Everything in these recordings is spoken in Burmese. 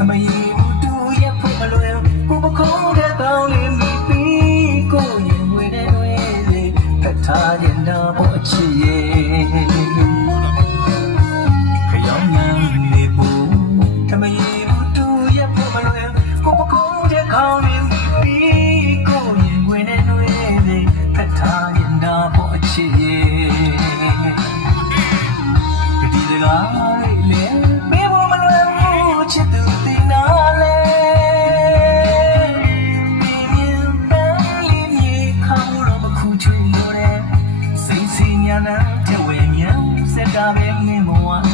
ทำไมดูแย่พวกมาลอยกูประคองแค่ตอนนี้มีปีกูยังไม่ได้ด้วยเลยแต่ถ้าเย็นดาพอชีขยำยังไม่ปูทำไมดูแย่พวกมาลอยกูประคองแค่ตอนนี้มีปีกูยังไม่ได้ด้วยเลยแต่ถ้าเย็นดาพอชีดีเลยละเลยไม่พวกมาลอยชิดดูตีน่าเลย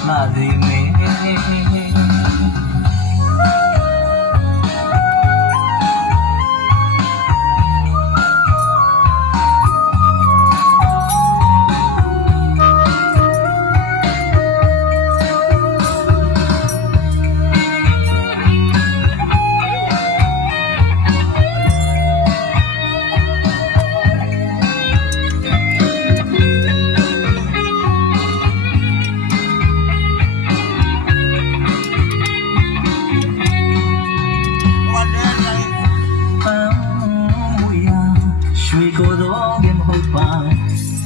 มาดีไหม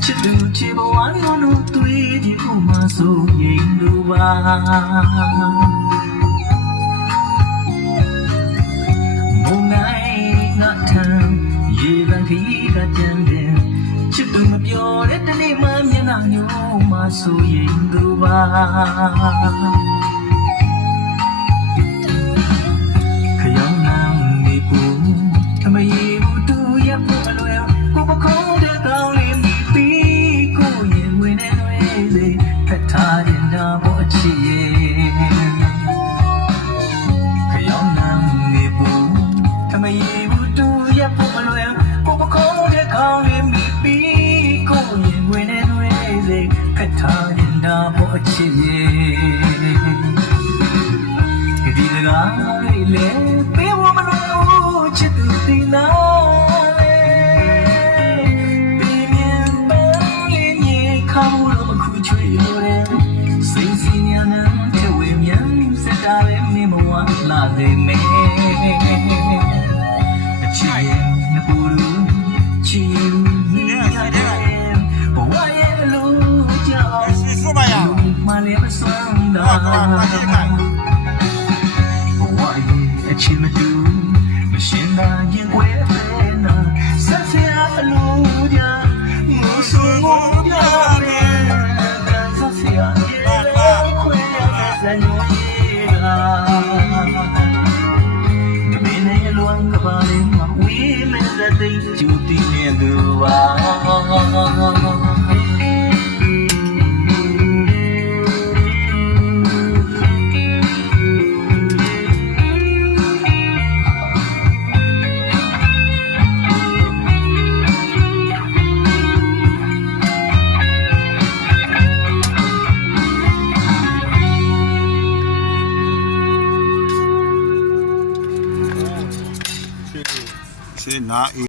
ချစ်သူချစ်ဘဝလို့တွေ့ဒီဥမာဆိုရင်တို့ပါမုန်တိုင်းငါထံရေပန်းခီးကကြံတယ်ချစ်သူမပြောတဲ့တနေ့မှမျက်နှာညိုမှဆိုရင်တို့ပါခရောင်းနာနေပူထမရေဘူးတူရဖို့မလွယ်ကိုပခုံးတဲ့ကောင်းလေး他人的默契，可要能弥补，他们一步都也不乱，我不空的靠你密闭，故因为那对的，可他人的默契，你的爱恋，被我们乱无切都的那。လာနေမယ်အချစ်ရဲ့ပူလူချီရတယ်ဘဝရဲ့လူကြောင့်မလေးမစွမ်းတာဘဝရဲ့အချစ်မတူမရှင်းတာရင်ွယ်ပဲနာဆက်စရာအလူကြောင့်ငိုဆိုငိုရတယ်ဆက်စရာရဲ့ခွေရတဲ့ဇညိုThey do the end See, not